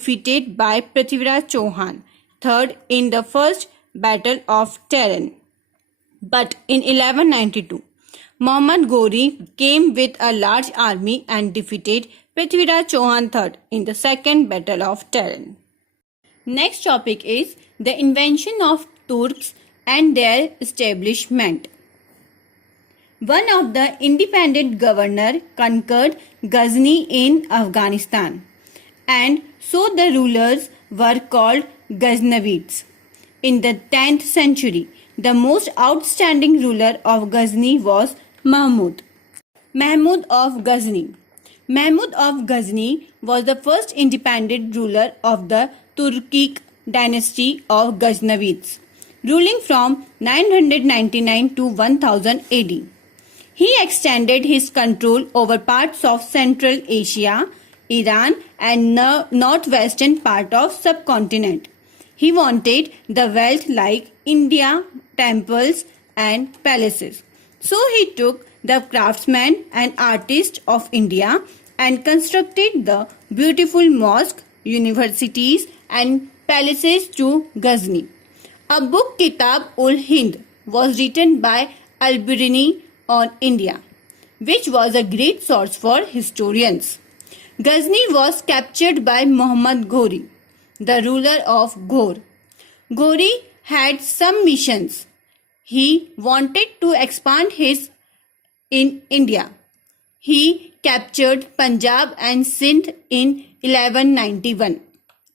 defeated by Prithviraj Chauhan, third in the first battle of Taran. But in 1192, Muhammad Ghori came with a large army and defeated Prithviraj Chauhan III in the second battle of Taran. Next topic is the invention of Turks and their establishment. One of the independent governor conquered Ghazni in Afghanistan, and so the rulers were called Ghaznavids. In the 10th century, the most outstanding ruler of Ghazni was Mahmud. Mahmud of Ghazni. Mahmud of Ghazni was the first independent ruler of the Turkic dynasty of Ghaznavids, ruling from 999 to 1000 AD. He extended his control over parts of Central Asia, Iran, and northwestern part of subcontinent. He wanted the wealth like India, temples and palaces. So he took the craftsmen and artists of India and constructed the beautiful mosques, universities and palaces to Ghazni. A book Kitab-ul-Hind was written by Al-Biruni on India, which was a great source for historians. Ghazni was captured by Muhammad Ghori, the ruler of Ghor. Ghori had some missions. He wanted to expand in India. He captured Punjab and Sindh in 1191.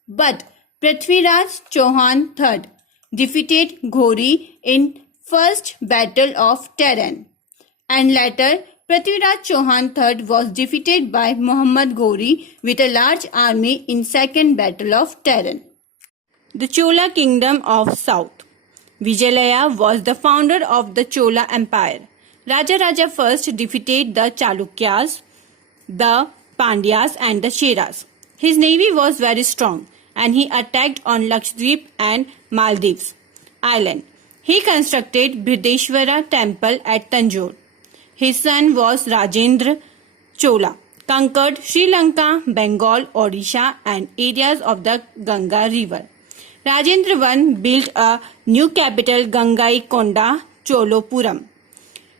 But Prithviraj Chauhan III defeated Ghori in first battle of Taran, and later Prithviraj Chauhan III was defeated by Muhammad Ghori with a large army in second battle of Taran. The Chola Kingdom of South. Vijayalaya was the founder of the Chola Empire. Raja first defeated the Chalukyas, the Pandyas and the Cheras. His navy was very strong and he attacked on Lakshadweep and Maldives Island. He constructed Brihadeshwara temple at Tanjore. His son was Rajendra Chola, conquered Sri Lanka, Bengal, Odisha and areas of the Ganga river. Rajendra I built a new capital Gangaikonda Cholopuram.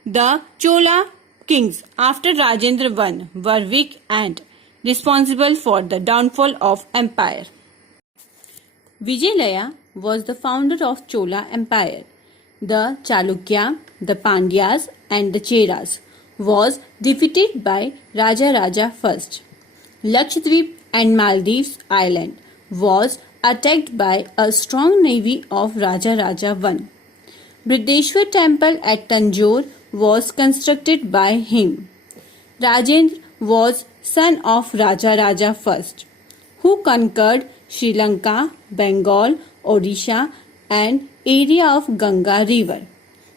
The Chola kings after Rajendra I were weak and responsible for the downfall of empire. Vijayalaya was the founder of Chola Empire. The Chalukya, the Pandyas and the Cheras was defeated by Raja I. Lakshadweep and Maldives Island was attacked by a strong navy of Raja I. Brihadeshwar temple at Tanjore was constructed by him. Rajendra was son of Raja I, who conquered Sri Lanka, Bengal, Odisha and area of Ganga river.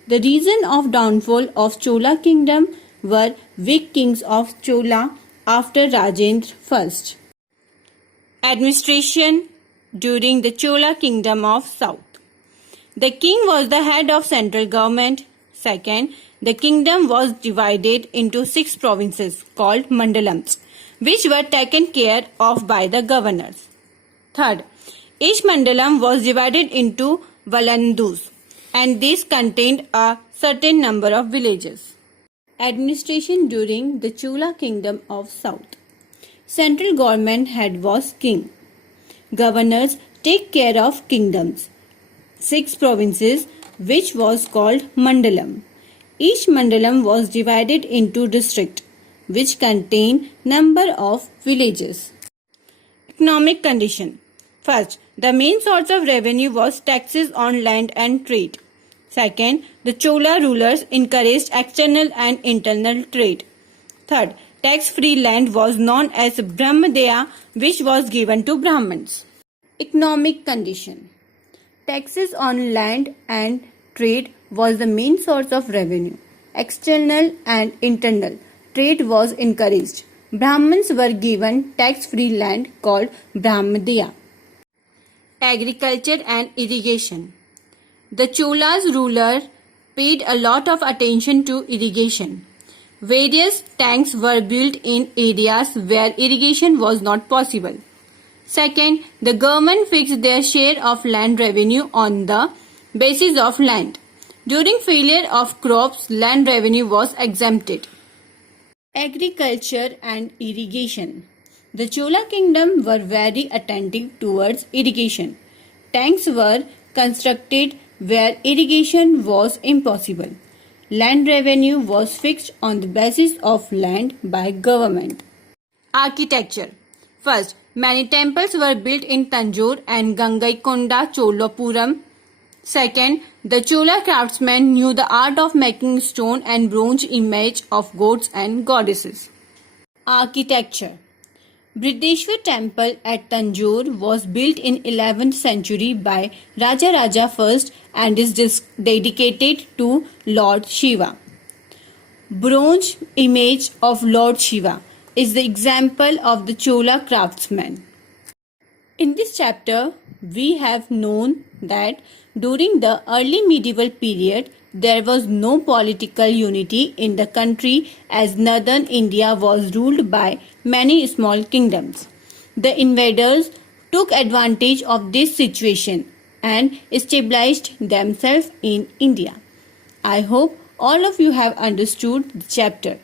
The reason of downfall of Chola kingdom were weak kings of Chola after Rajendra I. Administration during the Chola kingdom of South. The king was the head of central government. Second, the kingdom was divided into 6 provinces called mandalams, which were taken care of by the governors. Third, each mandalam was divided into valandus, and these contained a certain number of villages. Administration during the Chola kingdom of South. Central government head was king. Governors take care of kingdoms. 6 provinces, which was called mandalam. Each mandalam was divided into district, which contain number of villages. Economic condition. First, the main source of revenue was taxes on land and trade. Second, the Chola rulers encouraged external and internal trade. Third, tax-free land was known as Brahmadeya, which was given to Brahmins. Economic condition. Taxes on land and trade was the main source of revenue. External and internal trade was encouraged. Brahmins were given tax-free land called Brahmadeya. Agriculture and irrigation. The Cholas ruler paid a lot of attention to irrigation. Various tanks were built in areas where irrigation was not possible. Second, the government fixed their share of land revenue on the basis of land. During failure of crops, land revenue was exempted. Agriculture and irrigation. The Chola kingdom were very attentive towards irrigation. Tanks were constructed where irrigation was impossible. Land revenue was fixed on the basis of land by government. Architecture. First, many temples were built in Tanjore and Gangaikonda Cholapuram. Second, the Chola craftsmen knew the art of making stone and bronze image of gods and goddesses. Architecture. Brideshwar temple at Tanjore was built in 11th century by Raja I and is dedicated to Lord Shiva. Bronze image of Lord Shiva is the example of the Chola craftsmen. In this chapter, we have known that during the early medieval period, there was no political unity in the country as northern India was ruled by many small kingdoms. The invaders took advantage of this situation and established themselves in India. I hope all of you have understood the chapter.